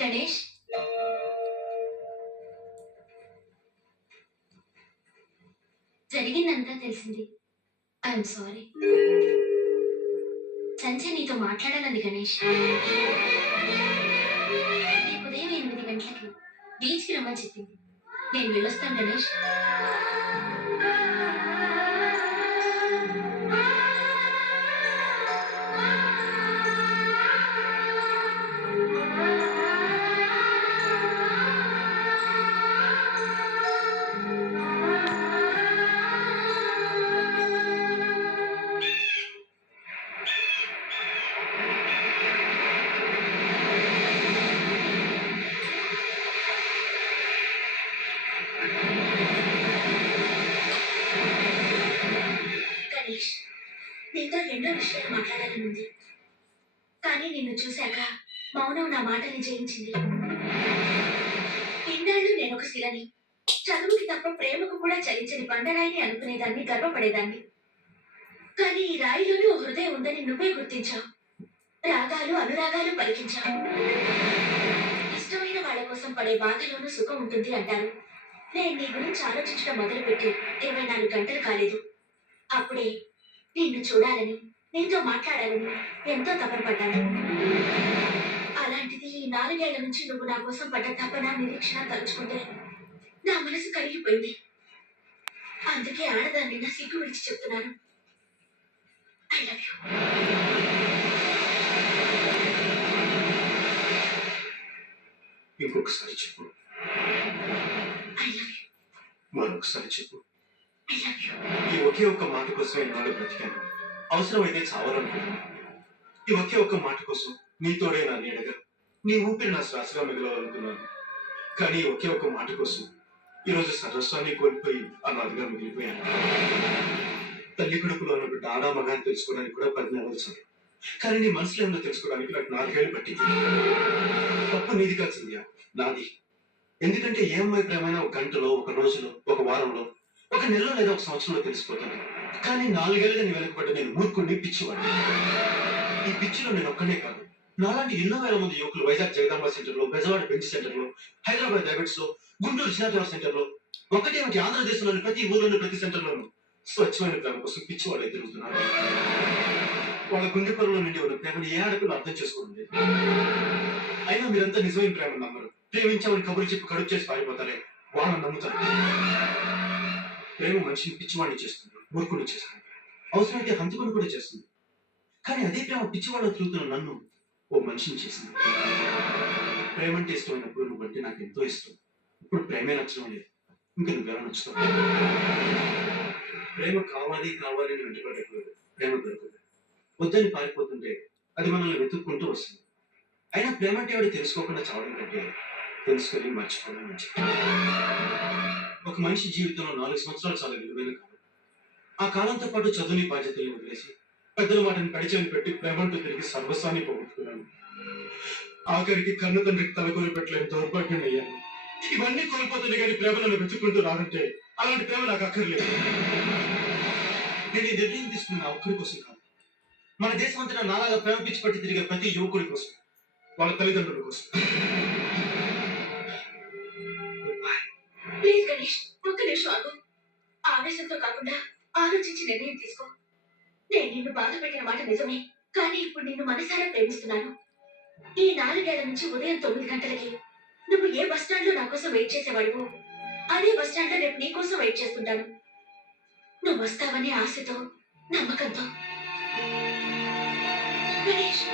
గణేష్, జరిగిందంతా తెలిసింది. I'm sorry. Sanjay నీతో మాట్లాడాలంది గణేష్. రేపు ఉదయం 8 గంటలకి బీచ్కి రమ్మని చెప్పింది. నేను వెళ్ళొస్తాను గణేష్. గణేష్, నీతో ఎన్నో విషయాలు మాట్లాడాలని ఉంది. కానీ నిన్ను చూశాక మౌనం నా మాటని జయించింది. ఇన్నాళ్ళు నేనొక శిలని, చదువుకి తప్ప ప్రేమకు కూడా చలించని బండరాయిని అనుకునేదాన్ని, గర్వపడేదాన్ని. కానీ ఈ రాయిలోనే ఓ హృదయం ఉందని నువ్వే గుర్తించావు. రాగాలు అనురాగాలు పలికించావు. ఇష్టమైన వాళ్ళ కోసం పడే బాధలోనూ సుఖం ఉంటుంది అంటారు. నేను నీ గురించి ఆలోచించడం మొదలుపెట్టి 24 గంటలు కాలేదు. అప్పుడే నిన్ను చూడాలని, నీతో మాట్లాడాలని ఎంతో తపన పడ్డాను. అలాంటిది ఈ 4 ఏళ్ల నుంచి నువ్వు నా కోసం పడ్డ తపన, నిరీక్షణ తలుచుకుంటే నా మనసు కరిగిపోయింది. అందుకే ఆడదాన్ని నా సిగ్గు విడిచి చెప్తున్నాను. I love you. ఇంకొకసారి చెప్పు. I love you. మరొకసారి చెప్పు. I love you. ఈ ఒకే ఒక్క మాట కోసం ఎన్నాళ్ళు బ్రతికాను. అవసరమైతే చావాలనుకున్నాను. ఈ ఒకే ఒక్క మాట కోసం నీతోడే నా నీడగా, నీ ఊపిరి నా శ్వాసగా మిగలాలనుకున్నాను. కానీ ఈ ఒకే ఒక్క మాట కోసం ఈరోజు సర్వస్వాన్ని కోల్పోయి అనాథగా మిగిలిపోయాను. తల్లి కడుపులో ఉన్న బిడ్డ ఆడా మగాన్ని తెలుసుకోవడానికి కూడా 10 నెలలు చాలు. కానీ నీ మనసులో ఏందో తెలుసుకోవడానికి నాకు 4 ఏళ్ళు పట్టింది. తప్పు నీది కాదు సంధ్య, నాది. ఎందుకంటే ఏ అమ్మాయి ప్రేమైనా ఒక గంటలో, ఒక రోజులో, ఒక వారంలో, ఒక నెలలో లేదా ఒక సంవత్సరంలో తెలిసిపోతుంది. కానీ 4 ఏళ్ళుగా నీ వెనకబడ్డ నేను మూర్ఖుడిని, పిచ్చివాడిని. ఈ పిచ్చిలో నేను ఒక్కనే కాదు, నాలాంటి ఎన్నో వేల మంది యువకులు వైజాగ్ జగదాంబ సెంటర్ లో, బెజవాడ బెంచ్ సెంటర్ లో, హైదరాబాద్ డైబెట్స్ లో, గుంటూరు చిన్నాజార్ సెంటర్ లో, ఒకటేమిటి ఆంధ్రదేశంలోని ప్రతి ఊర్లోని ప్రతి సెంటర్ లోనూ స్వచ్ఛమైన ప్రేమ కోసం పిచ్చివాళ్ళే తిరుగుతున్నారు. వాళ్ళ గుండె పొరలో నుండి ఉన్న ప్రేమను ఏ ఆడపిల్ల అర్థం చేసుకోవడం లేదు. అయినా మీరంతా నిజమైన ప్రేమను నమ్మరు. ప్రేమించామని కబురు చెప్పి కడుపు చేసి పారిపోతారే, వాళ్ళని నమ్ముతారు. ప్రేమ మనిషిని పిచ్చివాడిని చేస్తుంది, మూర్ఖుని చేస్తుంది, అవసరమైతే హంతకుని కూడా చేస్తుంది. కానీ అదే ప్రేమ పిచ్చివాళ్ళు తిరుగుతున్న నన్ను ఓ మనిషిని చేసింది. ప్రేమ అంటే ఇష్టమైనప్పుడు నువ్వంటే నాకు ఎంతో ఇష్టం. ఇప్పుడు ప్రేమే నచ్చడం లేదు, ఇంకా నువ్వెలా నచ్చుతావు? ప్రేమ కావాలి కావాలి అని వెంటపడేప్పుడు ప్రేమ దొరకదు. వద్దని పారిపోతుంటే అది మనల్ని వెతుక్కుంటూ వస్తుంది. అయినా ప్రేమ అంటే ఎవరు తెలుసుకోకుండా చావడం కంటే తెలుసుకొని మర్చిపోవడం మంచిది. ఒక మనిషి జీవితంలో 4 సంవత్సరాలు చాలా విలువైన కాలం. ఆ కాలంతో పాటు చదువుని బాధ్యతల్ని వదిలేసి, పెద్దల మాటని కడిచేని పెట్టి ప్రేమంటూ తిరిగి సర్వస్వాన్ని పోగొట్టుకున్నాను. ఆఖరికి కన్ను తండ్రికి తలకొలి పెట్టలేని దౌర్భాగ్యం అయ్యాను. ఇవన్నీ కోల్పోతుంది కానీ ప్రేమ నన్ను వెతుక్కుంటూ రానంటే అలాంటి ప్రేమ నాకు అక్కర్లేదు. నేను ఈ నిర్ణయం తీసుకున్న నా ఒక్కరి కోసం కాదు, మన దేశం అంతా నాలాగా ప్రేమ పిచ్చి పట్టి తిరిగే ప్రతి యువకుడి కోసం, వాళ్ళ తల్లిదండ్రుల కోసం. ప్లీజ్ గణేష్, ఒక్క నిమిషం ఆగు. ఆవేశంతో కాకుండా ఆలోచించి నిర్ణయం తీసుకో. నేను నిన్ను బాధ పెట్టిన మాట నిజమే, కానీ ఇప్పుడు నిన్ను మనసారా ప్రేమిస్తున్నాను. ఈ 4 ఏళ్ల నుంచి ఉదయం 9 గంటలకి నువ్వు ఏ బస్ స్టాండ్ లో నా కోసం వెయిట్ చేసేవాడువో అదే బస్ స్టాండ్ లో రేపు నీ కోసం వెయిట్ చేస్తుంటాను. నువ్వు వస్తావనే ఆశతో, నమ్మకంతో. గణేష్.